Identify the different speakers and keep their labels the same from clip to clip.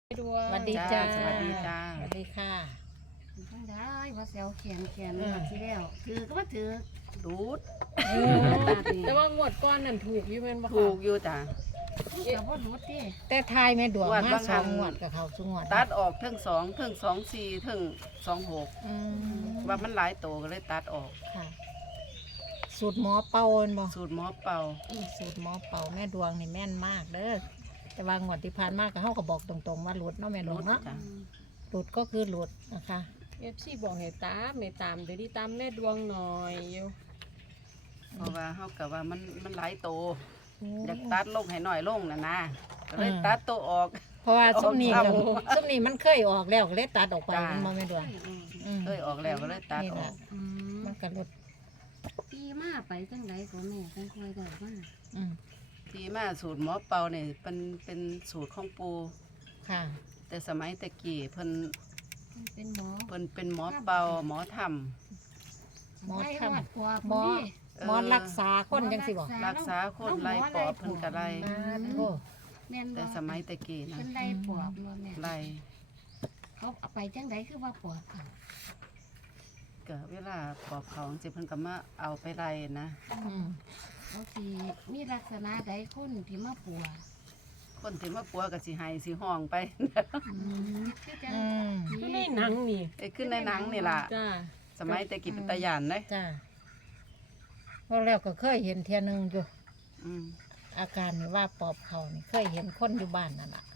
Speaker 1: ดวง
Speaker 2: สวัสดีจ้า
Speaker 3: สวัสดีจ้า
Speaker 2: สวัสดีค่ะ
Speaker 1: ทั้งได้ว่าเซลเขียนมาทีแล้วถือก็ว่าถือ
Speaker 3: รูด
Speaker 1: แต่ว่างวดก้อนนั่นถูกอยู่แม่นบ่
Speaker 3: ถูกอยู่จ้ะ
Speaker 1: แต่ว่ารู้ที่
Speaker 2: แต่ทายแม่ดวง
Speaker 3: งวด
Speaker 2: มา
Speaker 3: บาง
Speaker 2: ส
Speaker 3: อั
Speaker 2: อน งงวดกับเขาสุงวด
Speaker 3: ตัดออกเทั้งสองสี่เทั้ง26
Speaker 2: อืม
Speaker 3: ว่ามันหลายโตก็เลยตัดออก
Speaker 2: ค่ะ สูตรหมอเป่าเห็นบ่
Speaker 3: สูตรหมอเป่า
Speaker 2: สูตรหมอเป่าแม่ดวงนี่แม่นมากเด้อแต่ว่างวดที่ผ่านมาก็เฮาก็บอกตรงๆว่าหลุดเนาะแม่ด
Speaker 3: รู
Speaker 2: วง
Speaker 3: ด
Speaker 2: เนาะ
Speaker 3: จ้ะ
Speaker 2: หลุดก็คือหลุดนะคะ
Speaker 1: FC บอกให้ตามไม่ตามเดี๋ยวนี้ตามแม่ดวงหน่อยอยู่
Speaker 3: เพราะว่าเฮาก็ว่ามันหลายโตอยากตัดลงให้น้อยลงน่ะนะก็เลยตัดโตออก
Speaker 2: เพราะว่าซุมนี้
Speaker 3: เอา
Speaker 2: ซุมนี้มันเคยออกแล้วก็เลยตัดออกไป
Speaker 3: จ้า
Speaker 2: มันบ่แม่ดวงอืม
Speaker 3: เคยออกแล้วก็เลยตัด
Speaker 2: นี่
Speaker 3: อ
Speaker 2: แห
Speaker 3: อ
Speaker 2: ละ
Speaker 3: ก
Speaker 2: มันก็หลุด
Speaker 1: ปีมาไปจังได๋ของแม่จังค่อยได้มา
Speaker 2: อืม
Speaker 3: ที่มาสูตรหมอเป่านี่เป็นสูตรของปู่
Speaker 2: ค่ะ
Speaker 3: แต่สมัยตะกี้เพิ่น
Speaker 1: เป็นหมอ
Speaker 3: เป็นหมอเป่าหมอทำ
Speaker 2: หมอ
Speaker 1: ได้
Speaker 2: ทำ
Speaker 1: วัดกว่า
Speaker 2: หมอ
Speaker 1: พี่
Speaker 2: หมอรักษาคนจังสิบ่
Speaker 3: รักษาคนไล่ปอบเพิ่นก็ไล่
Speaker 2: อ่าโธ่
Speaker 1: แม่นบ่
Speaker 3: แต่สมัยตะกี้นะ
Speaker 1: เป็นไล่ปอบบ่แม่
Speaker 3: ไล่
Speaker 1: เขาเอาไปจังไดคือว่าปอบเขา
Speaker 3: ก็เวลาปอบเขาสิเพิ่นก็มาเอาไปไล่นะ
Speaker 2: อืม
Speaker 1: เขาสิมีลักษณะใดคนที่มาปวด
Speaker 3: คนที่มาปัวก็สิให้สิห้องไป
Speaker 1: คือจัง
Speaker 2: อืม
Speaker 1: คือในหนังนี่
Speaker 3: ไอ้ขึ้นในหนังนี่ล่ะ
Speaker 1: จ้า
Speaker 3: สมัยตะกี้เป็นตาหยานเด้
Speaker 2: จ้าเพราะแล้วก็เคยเห็นเทียหนึงอยู่
Speaker 3: อืม
Speaker 2: อาการนี่ว่าปอบเขานี่เคยเห็นคนอยู่บ้านนั่นล่ะ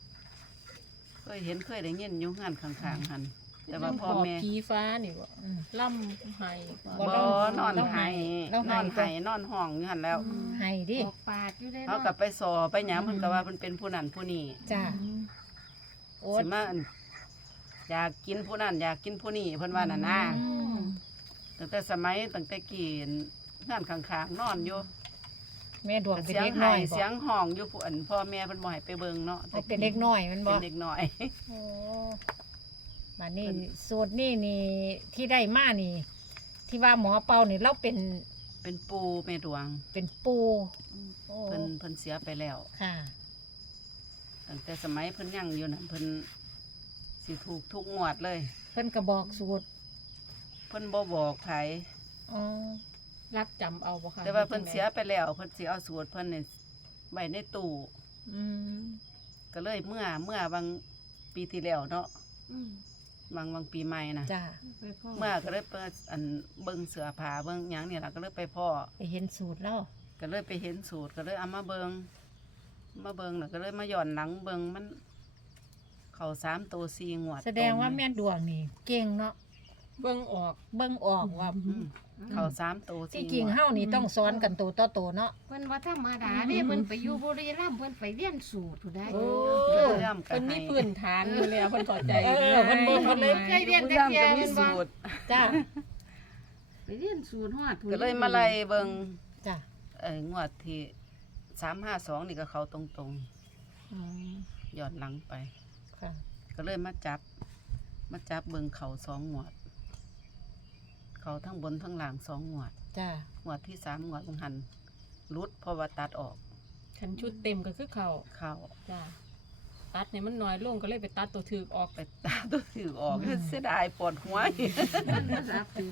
Speaker 3: เคยได้ยินอยู่งานข้างๆหั่นแต่ว่าพ่อแม่
Speaker 1: ผีฟ้านี่บ่
Speaker 2: อืม
Speaker 1: ล่ำไห้
Speaker 2: บ่
Speaker 3: บ่นอนไห้
Speaker 2: เรา
Speaker 3: น
Speaker 2: ให้
Speaker 3: อนไห้นอนห้องอยู่หั่นแล้ว
Speaker 2: ให้ดิ
Speaker 1: ออกปากอยู่ได้
Speaker 3: เขาก็ไปสอไปหยังเพิ่นก็ว่าเพิ่นเป็นผู้นั้นผู้นี้
Speaker 2: จ้าโอ๊ต
Speaker 3: สิมาอั่นอยากกินผู้นั้นอยากกินผู้นี้เพิ่นว่านั่นนะ
Speaker 2: อืม
Speaker 3: ตั้งแต่กี้งานข้างๆนอนอยู่
Speaker 2: แม่ดวง
Speaker 3: ก็
Speaker 2: เป็น
Speaker 3: เสียง
Speaker 2: เด็กน้
Speaker 3: ไห้
Speaker 2: อยบ่
Speaker 3: เสียงห้องอยู่ผู้อันพ่อแม่เพิ่นบ่ให้ไปเบิ่งเนาะ
Speaker 2: เอาเป็นเด็กน้อยแมันบ่
Speaker 3: เป็นเด็กน้อย
Speaker 2: โอ้บัดนี้
Speaker 3: เป็น
Speaker 2: สูตรนี่ที่ได้มานี่ ที่ว่าหมอเป่านี่เราเป็น
Speaker 3: เป็นปูแม่ดวง
Speaker 2: เป็นปูโอ้
Speaker 3: เพิ่นเสียไปแล้ว
Speaker 2: ค่ะ
Speaker 3: ตั้งแต่สมัยเพิ่นยังอยู่น่ะเพิ่นสิถูกทุกงวดเลย
Speaker 2: เพิ่นก็บอกสูตร
Speaker 3: เพิ่นบ่บอกไผ
Speaker 2: อ๋อ
Speaker 1: รักจำเอาบ่ค่ะ
Speaker 3: แต่ว่าเพิ่นเสียไปแล้วเพิ่นสิเอาสูตรเพิ่นนี่ไว้ในตู้
Speaker 2: อืม
Speaker 3: ก็เลยเมื่อบางปีที่แล้วเนาะ
Speaker 1: อืม
Speaker 3: บางปีใหม่น่ะ
Speaker 2: จ้า
Speaker 1: ไปพ่อ
Speaker 3: เมื่อก็เลยเปิดอันเบิ่งเสื้อผ้าเบิ่งหยังนี่ล่ะก็เลยไปพ่อ
Speaker 2: ไปเห็นสูตรแล้ว
Speaker 3: ก็เลยไปเห็นสูตรก็เลยเอามาเบิ่งแล้วก็เลยมาย้อนหลังเบิ่งมันเข้า3ตัว4งวด
Speaker 2: แสดงว่าแม่ดวงนี่ เก่งเนาะ
Speaker 1: เบิ่งออก
Speaker 2: เบิ่งออกว่า
Speaker 3: อืมเข้า3ตัว4
Speaker 2: ที่จริงเฮานี่ต้องสอนกันตัวต่อตัวเนาะ
Speaker 1: เพิ่นว่าธรรมดาเด้เพิ่นไปอยู่บุรีรัมย์เพิ่นไปเรียนสูตรผู้ใด
Speaker 2: โอ้
Speaker 3: ย่ำกั
Speaker 1: เพิ่นมีพื้นฐานอยู่แล้วเพิ่นเข้าใจ
Speaker 2: เออเพิ่นเบิ่งเพิ่นเลย
Speaker 1: เคยเรียนแต่
Speaker 3: ย่ำ
Speaker 1: เที่ย
Speaker 3: ก็มี
Speaker 1: เพิ่นบ่
Speaker 3: สูตร
Speaker 2: จ้า
Speaker 1: ไปเรียนสูตรฮอดผู้
Speaker 3: ก็เลยมาไล่เบิ่ง
Speaker 2: จ้า
Speaker 3: งวดที่352นี่ก็เข้าตรง
Speaker 2: อืม
Speaker 3: ๆย้อนหลังไป
Speaker 2: ค่ะ
Speaker 3: ก็เลยมาจับเบิ่งเขา2งวด เขาทั้งบนทั้งล่าง2งวด
Speaker 2: จ้าง
Speaker 3: วดที่3งวดมันหันรุดเพราะว่าตัดออก
Speaker 1: คันชุดเต็มก็คือเขา
Speaker 3: เข้า
Speaker 1: จ้าตัดให้มันน้อยลงก็เลยไปตัดตัวถูกออก
Speaker 3: ไปตัดตัวถือออกเสียดายปวดหัว
Speaker 1: มันรับถือน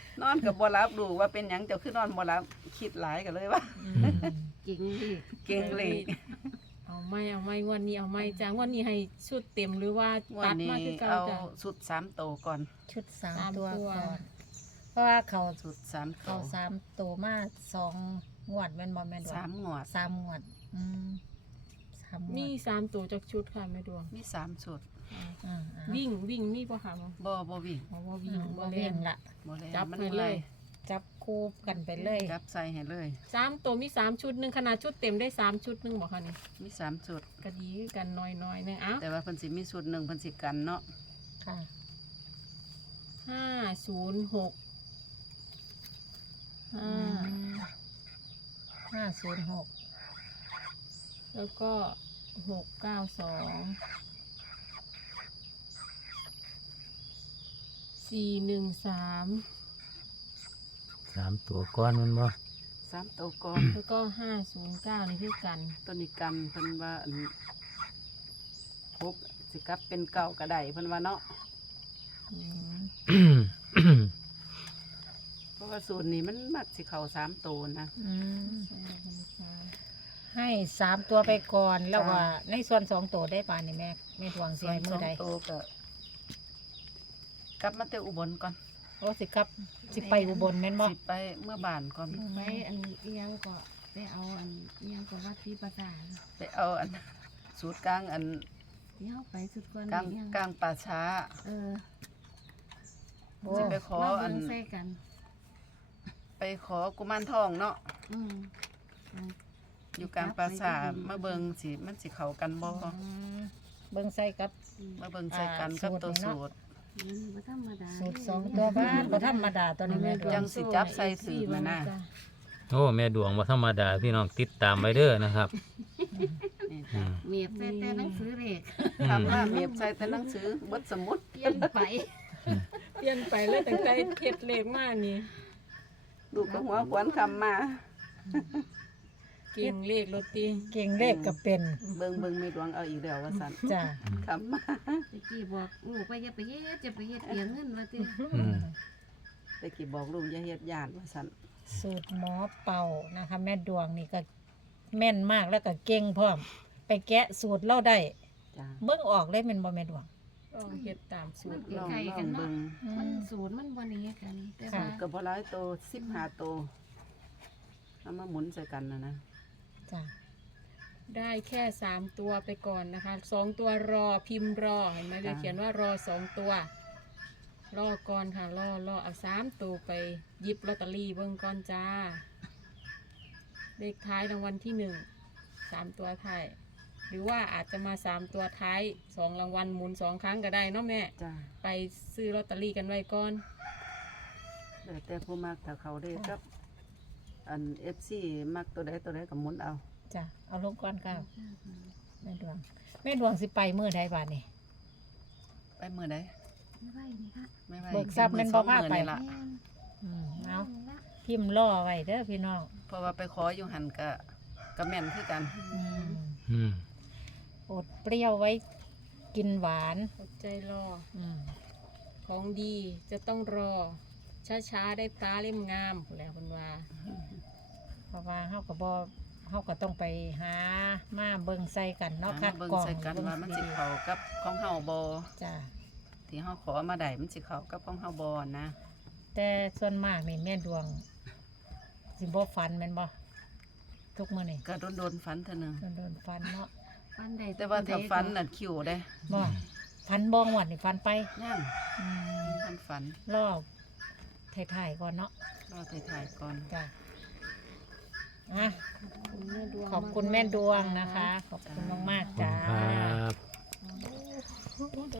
Speaker 3: อนกับบ่รับดูว่าเป็นหยังเจ้าคือนอนบ่รับคิดหลายกันเลยว่า
Speaker 2: อืม
Speaker 1: เก่งดิ
Speaker 3: เก่งเลย
Speaker 1: เอาไม่งวดนี้เอาไม่จ้างวดนี้ให้ชุดเต็มหรือว่า
Speaker 3: วั
Speaker 1: ตั
Speaker 3: น
Speaker 1: ด
Speaker 3: นี้
Speaker 1: มาคือเก่า
Speaker 3: เอา
Speaker 1: จ้ะ
Speaker 3: สุด3โตวก่อน
Speaker 2: ชุดสาม
Speaker 1: สาม
Speaker 2: ตัว
Speaker 1: ตัว
Speaker 2: ก่อน เพราะว่าเขา
Speaker 3: สุด3โต
Speaker 2: เขา
Speaker 3: ว
Speaker 2: สามตัวมาสองงวดแม่นบ่แม่นดวง
Speaker 3: 3งวด
Speaker 2: สามงวด อืมสามงวด
Speaker 1: มี3ตัวจากชุดค่ะแม่ดวง
Speaker 3: มี3สุด
Speaker 2: อ่า
Speaker 1: วิ่งมีบ่ค่ะบ่
Speaker 3: บ่วิ่ง
Speaker 1: เพราะว่า
Speaker 2: อื
Speaker 1: วิ่ง
Speaker 2: มบ่
Speaker 1: บ่
Speaker 2: เวี
Speaker 1: เล่
Speaker 2: ย
Speaker 1: น
Speaker 2: งละ
Speaker 3: บ่แล
Speaker 1: จับ
Speaker 3: มัน
Speaker 1: ให้เลย
Speaker 2: จับคู่กันไปเลย
Speaker 3: จับใส่ให้เลย
Speaker 1: 3ตัวมี3ชุดหนึงขนาดชุดเต็มได้3ชุดหนึงบ่ค่ะนี่
Speaker 3: มี3สุด
Speaker 1: ก็ดีคือกันน้อยๆนึงอ้าว
Speaker 3: แต่ว่าเพิ่นสิมีสุดหนึ่งเพิ่นสิกันเนาะ
Speaker 2: ค่ะ
Speaker 1: 506
Speaker 2: อืม506
Speaker 1: แล้วก็692 413
Speaker 4: 3 ตัวก้อนมันบ่
Speaker 3: 3โตวก่อน
Speaker 1: แล้วก็509นี่คือกัน
Speaker 3: ตัวนี้กันเพิ่นว่าอัน6 สิกลับเป็นเก่าก็ได้เพิ่นว่าเนาะ
Speaker 2: อืม
Speaker 3: เพราะว่าสูตรนี้มันมักสิเข้า3ตัวนะ
Speaker 2: อืมให้3ตัวไปก่อนแล้วว่าในส่วน2ตัวได้ป่านนี่แม่ดวงสิ
Speaker 3: ส่วน
Speaker 2: ให้มื้อใด
Speaker 3: 2ตัวก็กลับมาแต่อุบลก่อน
Speaker 2: โอ้สิครับสิไปอุบลแม่นบ่
Speaker 3: สิไปเมื่อบ้านก่อน
Speaker 1: ไปอันเอียงก็ไปเอาอันเอียงก็วัดที่ประสาน
Speaker 3: ไปเอาอันสูตรกลางอัน
Speaker 1: ที่เฮาไปสุดก่อน
Speaker 3: กลาง
Speaker 1: เอียง
Speaker 3: กลางป่าช้า
Speaker 1: เออ
Speaker 2: โอ้
Speaker 3: สิไปขอ
Speaker 1: มา
Speaker 3: อั
Speaker 1: เบิ่
Speaker 3: น
Speaker 1: งใส่กัน
Speaker 3: ไปขอกุมารทองเนาะ
Speaker 1: อืม
Speaker 3: อยู่กลางปราสาทมาเบิงสิมันสิเข้ากันบ่
Speaker 2: อืมเบิ่งใส่กับ
Speaker 3: มาเบิงใส่กันกับตัวสูตร
Speaker 1: มันบ่ธรรมดา
Speaker 2: สูตร2ตัวบ้านบ่ธรรมดาตัวนี้แม่ดว
Speaker 3: จั
Speaker 2: ง
Speaker 3: งสิจับใส่สืบนะ
Speaker 4: โอ้แม่ดวงบ่ธรรมดาพี่น้องติดตามไว้เด้อนะครับ
Speaker 3: นี่
Speaker 4: อืม
Speaker 1: เมียบใส่แต่หนังสือเลข
Speaker 3: ทำมาเมียบใส่แต่หนังสือเบิดสมุด
Speaker 1: เปลี่ยนไป
Speaker 5: เปลี่ยนไปเลยตั้งแต่เฮ็ดเลขมานี่
Speaker 3: ลูกก็หัวขวนคำมา
Speaker 5: เก่งเลขโรตี
Speaker 2: เก่งเลขก็เป็น
Speaker 3: เบิงมีดวงเอาอีกแล้วว่าซั่น
Speaker 2: จ้ะ
Speaker 3: คำมา
Speaker 1: ตะกี้บอกลูกไปอย่าไปเฮ็ดจะไปเฮ็ดเปลี่ยนเงินว่าติ
Speaker 4: อืม
Speaker 3: ไปกี่บอกลูกอย่าเฮ็ดย่านว่าซั่น
Speaker 2: สูตรหมอเป่านะคะแม่ดวงนี่ก็แม่นมากแล้วก็เก่งพร้อมไปแกะสูตรเล่าได้
Speaker 3: จ้า
Speaker 2: เบิ่งออกเลยแม่นบ่แม่ดวง
Speaker 5: ต้องเฮ็ดตามสูตร
Speaker 3: ลอง
Speaker 1: ไก่
Speaker 3: ลอ
Speaker 1: กัน
Speaker 3: งเบิ
Speaker 1: เนาะ
Speaker 3: ง
Speaker 1: มันศูนย์มันบ่หนี้กันแต่
Speaker 2: ค่ะ
Speaker 1: ว่า
Speaker 3: ก็บ่หลายโต15โตเอามาหมุนใส่กันนะ
Speaker 2: จ้ะ
Speaker 5: ได้แค่3ตัวไปก่อนนะคะ2ตัวรอพิมพ์รอเห็นไหมจะเขียนว่ารอ2ตัว รอก่อนค่ะรอเอา3ตัวไปหยิบลอตเตอรี่เบิ่งก่อนจ้า เลขท้ายรางวัลที่1 3ตัวท้ายหรือว่าอาจจะมา3ตัวท้าย2รางวัลหมุน2ครั้งก็ได้เนาะแม่
Speaker 3: จ้า
Speaker 5: ไปซื้อลอตเตอรี่กันไว้ก่อน
Speaker 3: แล้วแต่ผู้มักถ้าเขาได้กับอัน FC มักตัวใดก็หมุนเอา
Speaker 2: จ้ะเอาลงก่อนค่ะแม่ดวงแม่ดวงสิไปมื้อใดบาดนี้
Speaker 3: ไปมื้อใด
Speaker 1: ไม่ไหวนี่ค่ะ
Speaker 3: ไม่ไหว
Speaker 2: เบิกทรัพย์แม่นบ่พาไป
Speaker 3: มื้อนี่ล่ะ
Speaker 1: แม่น
Speaker 2: เอา
Speaker 1: ละ
Speaker 2: พิมพ์รอไว้เด้อพี่น้อง
Speaker 3: เพราะว่าไปขออยู่หันก็แม่นคือกัน
Speaker 4: อืม
Speaker 2: อดเปรี้ยวไว้กินหวาน
Speaker 5: อดใจรอ
Speaker 2: อืม
Speaker 5: ของดีจะต้องรอ ช้าๆได้ตาเล่มงามพู้นแหล้วคุณว่า
Speaker 2: เพราะว่าเฮาก็บ่เฮาก็ต้องไปหามาเบิ่งใส่กันเนาะคัด
Speaker 3: เบิ่ง
Speaker 2: กรอง
Speaker 3: ใส่กันว่ามันสิ
Speaker 2: ดี
Speaker 3: เข้ากับของเฮาบ่
Speaker 2: ๆจ้ะ
Speaker 3: ที่เฮาขอมาได้มันสิเข้ากับของเฮาบ่นะ
Speaker 2: แต่ส่วนมากนี่แม่ดวงสิบ่ฟันแม่นบ่ทุกมื้อนี่
Speaker 3: ก็โดนๆฝันเท่านึง
Speaker 2: โดนฟันเนาะ
Speaker 1: ฟันได้
Speaker 3: แต่ว่าถ้าฝันน่ะคิวเด้
Speaker 2: บ่ฟันบ่งวดนี่ฟันไป
Speaker 3: ยัง
Speaker 2: อืม
Speaker 3: ทันฝัน
Speaker 2: รอบถ่ายๆก่อนเนาะ
Speaker 3: รอถ่ายๆก่อน
Speaker 2: จ้ะอ่ะ
Speaker 1: คุณแม่ดวง
Speaker 2: ขอบคุณแม่ดวงนะคะ ขอบคุณมากๆ
Speaker 4: ขอบ
Speaker 2: จ้า
Speaker 4: คุณครับ